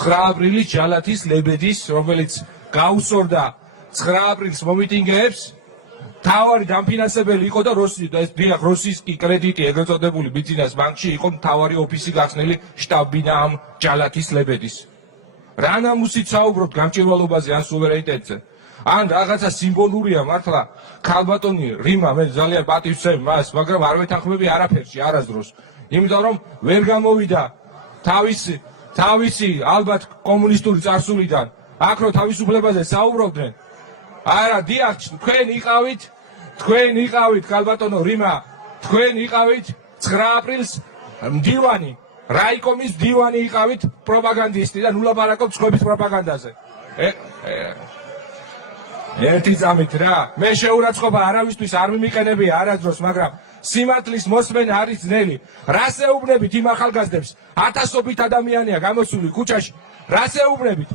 9 აპრილის ჯალათის ლებედის, რომელიც გაუსწორდა 9 აპრილის მომიტინგეებს, თავარი დამფინანსებელი იყო და როსის კრედიტი ეგრეთ წოდებული ბიზნეს ბანკში იყო თავარი ოფისი გახსნილი შტაბ-ბინა ამ ჯალათის ლებედის. რა ნამუსით საუბრობთ გამჭვირვალობაზე ან სუვერენიტეტზე? ან რაღაცა სიმბოლურია მართლა ქალბატონი რიმა, მე ძალიან პატივს ვცემ მას, მაგრამ არ ვეთანხმები არაფერში არასდროს. იმიტომ რომ ვერ გამოვიდა თავისი ალბათ კომუნისტური წარსულიდან, აქ რო თავისუფლებაზე საუბრობდნენ. არა, დიახ, თქვენ იყავით ქალბატონო რიმა, თქვენ იყავით 9 აპრილს მდივანი, რაიკომის მდივანი იყავით პროპაგანდისტი და ნუ ლაპარაკობთ სხვების პროპაგანდაზე. ერთი წამით რა, მე შეურაცხყოფა არავისთვის არ მიმიყენებია არასდროს, მაგრამ სიმართლის მოსმენა არის ძნელი. რას ეუბნებით იმ ახალგაზრდებს? ათასობით ადამიანია გამოსული ქუჩაში. რას ეუბნებით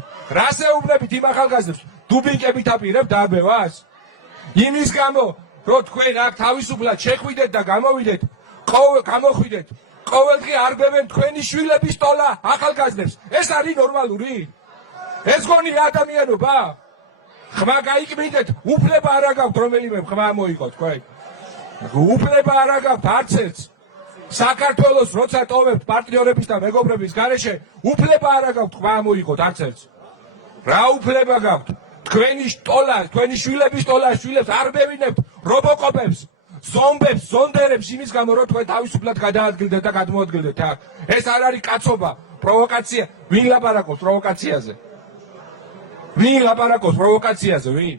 იმ ახალგაზრდებს? დუბინკებით აპირებთ დარბევას? იმის გამო, რომ თქვენ აქ თავისუფლად შეხვიდეთ და გამოხვიდეთ, ყოველდღე არბევენ თქვენი შვილების ტოლა ახალგაზრდებს. ეს არის ნორმალური? ეს გონი ადამიანობა? ხმა გაიკმიდეთ, უფლება არ აგაქვთ რომელიმე ხმა მოიგოთ თქვენ. უფლება არ აგაქვთ არც ერთს. საქართველოს როცა ტოვებთ პარტნიორების და მეგობრების გარეშე, უფლება არ აგაქვთ ხმა მოიგოთ არც ერთს. რა უფლება გაქვთ? თქვენი ტოლა, თქვენი შვილების ტოლა, შვილებს არბევინებთ რობოკოპებს, ზომბებს, ზონდერებს იმის გამო, რომ თქვენ თავისუფლად გადაადგილდეთ და გადმოადგილდეთ. ეს არ არის კაცობა, პროვოკაცია. ვინ ლაპარაკობს პროვოკაციაზე? ვინ?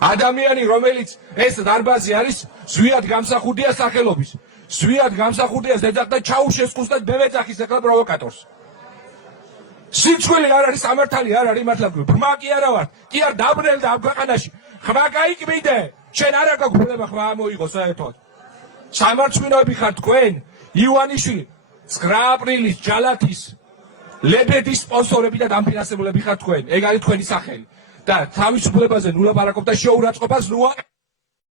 ადამიანი, რომელიც ეს დარბაზი არის, ზვიად გამსახურდია სახელობის. ზვიად გამსახურდია ზედახდა ჩაუშესკუს და ბევეძახის ახლა პროვოკატორს. სიცხვილი არ არის, სამართალი არ არის მართლა. ბრმა კი არა ვარ, კი არ დაბრუნებდი ამ ქვეყანაში. ხმა გაიკმიდე, შენ არ აქვს უფლება ხმა მოიღო საერთოდ. სამარცხვინოები ხართ თქვენ, ივანიშვილი, 9 აპრილის ჯალათის ლებედის სპონსორები და დამფინანსებლები ხართ თქვენ. ეგ არის თქვენი სახელი. და თავისუფლებაზე ნუ ლაპარაკობთ და შეურაცხყოფას ნუ